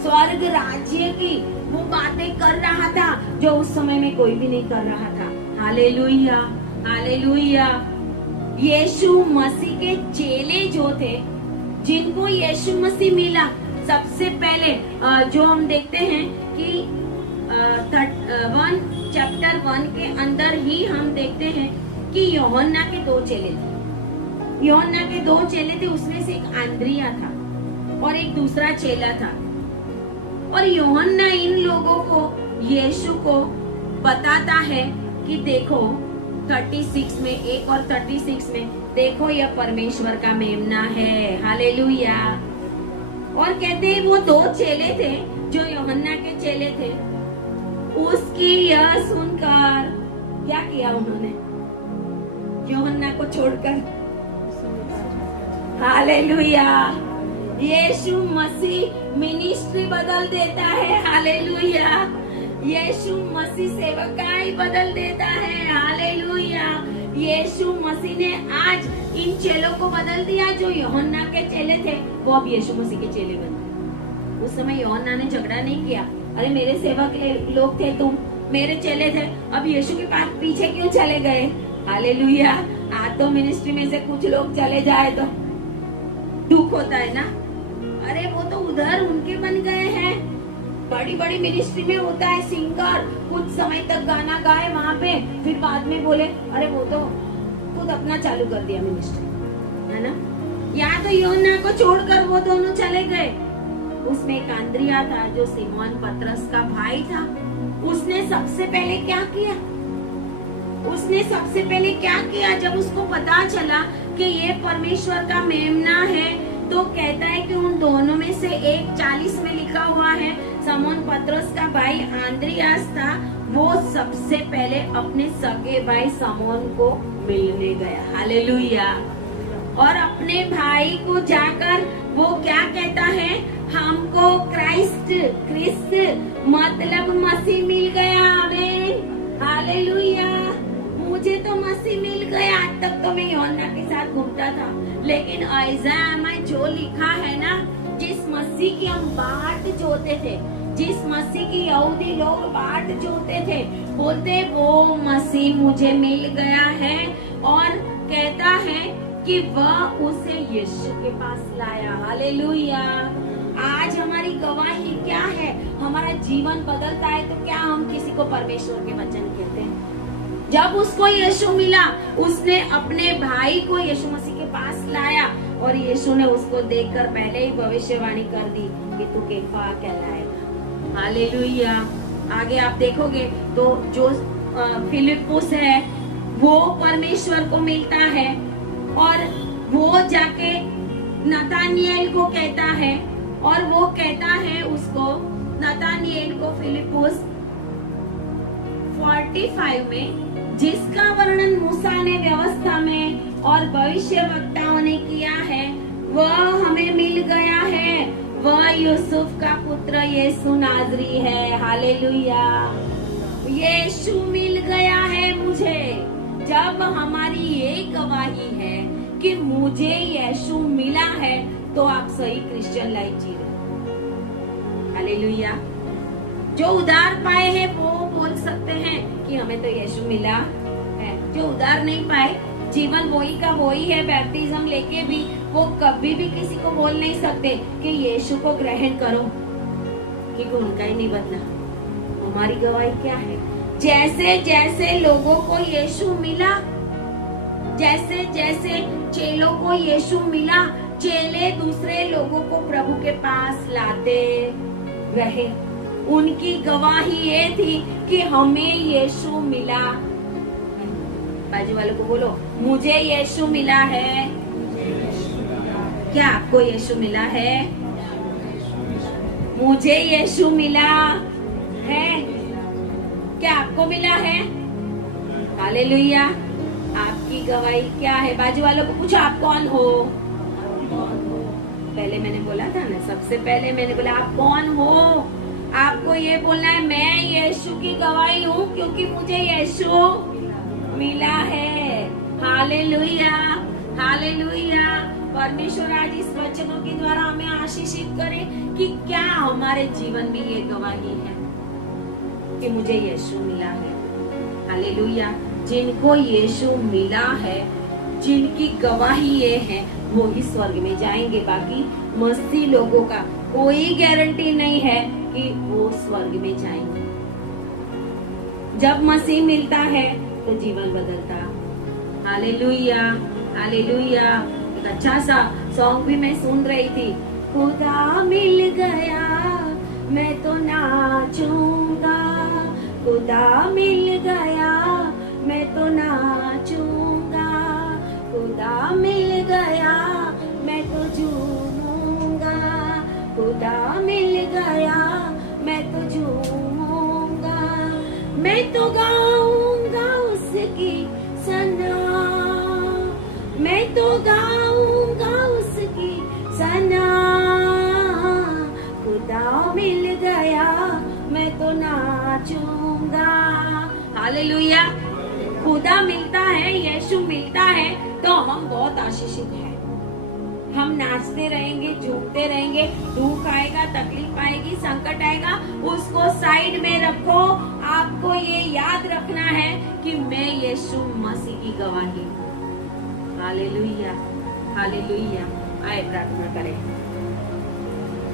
स्वर्ग राज्य की वो बातें कर रहा था जो उस समय में कोई भी नहीं कर रहा था। Hallelujah, hallelujah. यीशु मसीह के चेले जो थे, जिनको यीशु मसीह मिला, सबसे पहले जो हम देखते हैं कि चैप्टर 1 के अंदर ही हम देखते हैं कि यूहन्ना के 2 चेले थे। यूहन्ना के 2 चेले थे, उसमें से एक आंद्रिया था और एक दूसरा चेला था। और यूहन्ना इन लोगों को यीशु को बताता है कि देखो 36 में 1 और 36 में देखो यह परमेश्वर का मेमना है। हालेलुया। और कहते हैं वो 2 चेले थे जो यूहन्ना के चेले थे, उसकी यह सुनकर क्या किया उन्होंने? यूहन्ना को छोड़कर हालेलुया। यीशु मसीह मिनिस्ट्री बदल देता है। हालेलुया। यीशु मसीह सेवकाई बदल देता है। हालेलुया। यीशु मसीह ने आज इन चेलों को बदल दिया। जो यूहन्ना के चेले थे वो अब यीशु मसीह के चेले बन गए। उस समय यूहन्ना ने झगड़ा नहीं किया, अरे मेरे सेवक लोग थे, तुम मेरे चेले थे, अब यीशु के पास पीछे क्यों चले गए? हालेलुया। आज तो मिनिस्ट्री में से कुछ लोग चले जाए तो दुख होता है ना। अरे वो तो उधर उनके बन गए हैं। बड़ी बड़ी मिनिस्ट्री में होता है सिंगर कुछ समय तक गाना गाए वहाँ पे, फिर बाद में बोले अरे वो तो खुद अपना चालू कर दिया मिनिस्ट्री, है ना। यहाँ तो यूहन्ना को छोड़कर वो दोनों चले गए। उसमें एक आंद्रिया था जो सिमोन पतरस का भाई था। उसने सबसे पहले क्या किया? उसने सबसे पहले क्या किया? जब उसको पता चला कि ये परमेश्वर का मेमना है तो कहता है कि उन दोनों में से एक 40 में लिखा हुआ है सिमोन पतरस का भाई आंद्रियास था, वो सबसे पहले अपने सगे भाई सिमोन को मिलने गया। हालेलुया। और अपने भाई को जाकर वो क्या कहता है? हमको क्रिस्त मतलब मसीह मिल गया। आमीन। हालेलुया। मुझे तो मसीह मिल गया। आज तक तो मैं यूहन्ना के साथ घूमता था, लेकिन यशायाह में जो लिखा है ना, जिस मसीह की हम बाट जोते थे, जिस मसीह की यहूदी लोग बाट जोते थे, बोलते वो मसीह मुझे मिल गया है। और कहता है कि वह उसे यीशु के पास लाया। हालेलुया। आज हमारी गवाही क्या है? हमारा जीवन बदलता है तो क्या हम किसी को परमेश्वर के वचन कहते हैं? जब उसको यीशु मिला, उसने अपने भाई को यीशु मसीह के पास लाया और यीशु ने उसको देखकर पहले ही भविष्यवाणी कर दी कि तू केफा कहलाएगा। हालेलुया। आगे आप देखोगे तो जो फिलिप्पुस है वो परमेश्वर को मिलता है और वो जाके नतानिएल को कहता है और वो कहता है उसको, नतानिएल को, फिलिप्पुस 45 में जिसका वर्णन मूसा ने व्यवस्था में और भविष्यवक्ताओं ने किया है वह हमें मिल गया है। वह यूसुफ का पुत्र यीशु नाजरी है। हालेलुया। यीशु मिल गया है मुझे। जब हमारी ये गवाही है कि मुझे यीशु मिला है तो आप सही क्रिश्चियन लाइफ जी रहे। हालेलुया। जो उधार पाए हैं वो बोल सकते हैं कि हमें तो यीशु मिला है। जो उधार नहीं पाए, जीवन वही का वही है, बैप्टिज्म लेके भी वो कभी भी किसी को बोल नहीं सकते कि यीशु को ग्रहण करो। क्योंकि उनका ही नहीं बदला। हमारी गवाही क्या है? जैसे जैसे लोगों को यीशु मिला, जैसे जैसे चेलों को यीशु मिला, चेले दूसरे लोगों को प्रभु के पास लाते रहे। उनकी गवाही ये थी कि हमें यीशु मिला। बाजू वालों को बोलो, मुझे यीशु मिला है। क्या आपको यीशु मिला है? मुझे यीशु मिला है। क्या आपको मिला है? हालेलुया। आपकी गवाही क्या है? बाजू वालों को पूछो, आप कौन हो? पहले मैंने बोला था ना, सबसे पहले मैंने बोला आप कौन हो। आपको ये बोलना है, मैं यीशु की गवाही हूँ क्योंकि मुझे यीशु मिला है। Hallelujah, hallelujah. परमेश्वर आज इस वचनों के द्वारा हमें आशीषित करे कि क्या हमारे जीवन में ये गवाही है कि मुझे यीशु मिला है। हालेलुया। जिनको यीशु मिला है, जिनकी गवाही ये है, वो ही स्वर्ग में जाएंगे। बाकी मसीह लोगों का कोई गारंटी नहीं है कि वो स्वर्ग में जाएंगे। जब मसीह मिलता है तो जीवन बदलता। Hallelujah, hallelujah. एक अच्छा सा सॉन्ग भी मैं सुन रही थी, खुदा मिल गया मैं तो नाचूंगा, खुदा मिल गया मैं तो नाचूंगा, खुदा मिल गया मैं तो झूमूंगा, खुदा मिल गया मैं तो झूमूंगा, मैं तो गाऊंगा उसकी सना, मैं तो गाऊंगा उसकी सना, खुदा मिल गया मैं तो नाचूंगा। हालेलुया। खुदा मिलता है, यीशु मिलता है तो हम बहुत आशीषित हैं। हम नाचते रहेंगे, झूमते रहेंगे। दुख आएगा, तकलीफ आएगी, संकट आएगा, उसको साइड में रखो। आपको ये याद रखना है कि मैं यीशु मसीह की गवाही। Hallelujah, hallelujah. आए प्रार्थना करें।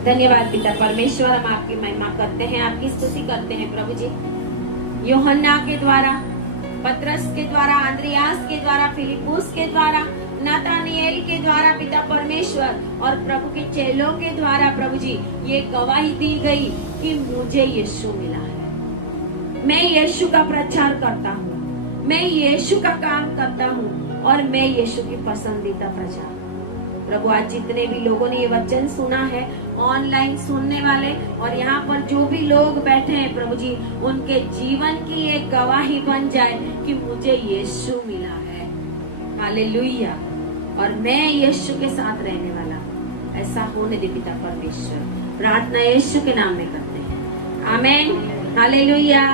धन्यवाद पिता परमेश्वर, हम आपकी महिमा करते हैं, आपकी स्तुति करते हैं प्रभु जी। यूहन्ना के द्वारा, पतरस के द्वारा, अंद्रियास के द्वारा, फिलिपुस के द्वारा, नातानिएल के द्वारा पिता परमेश्वर, और प्रभु के चेलों के द्वारा प्रभु जी ये गवाही दी गई कि मुझे यीशु मिला है। मैं यीशु का प्रचार करता हूँ, मैं यीशु का काम करता हूँ और मैं यीशु की पसंदीदा प्रजा। प्रभु आज जितने भी लोगों ने ये वचन सुना है, ऑनलाइन सुनने वाले और यहाँ पर जो भी लोग बैठे हैं प्रभु जी, उनके जीवन की एक गवाही बन जाए कि मुझे यीशु मिला है। हालेलुया। और मैं यीशु के साथ रहने वाला, ऐसा होने दे पिता परमेश्वर। प्रार्थना यीशु के नाम में करते हैं, आमीन। हालेलुया।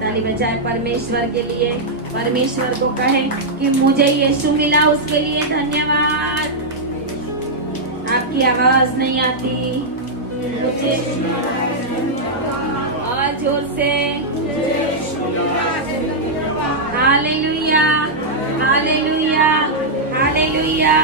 ताली बजाए परमेश्वर के लिए, परमेश्वर को कहे कि मुझे यीशु मिला, उसके लिए धन्यवाद। आपकी आवाज नहीं आती, मुझे और जोर से हालेलुया, हालेलुया, हालेलुया।